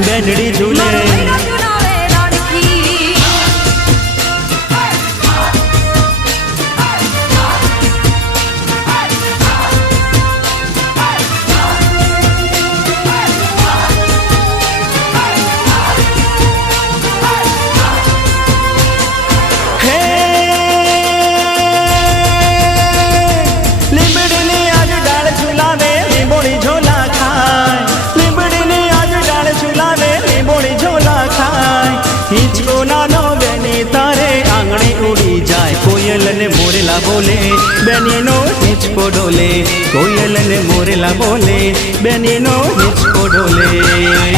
બેનડી ઝૂલે कोयल ने मोरेला बोले बेनीनो हिचको डोले कोयल ने मोरेला बोले बेनीनो हिचको डोले।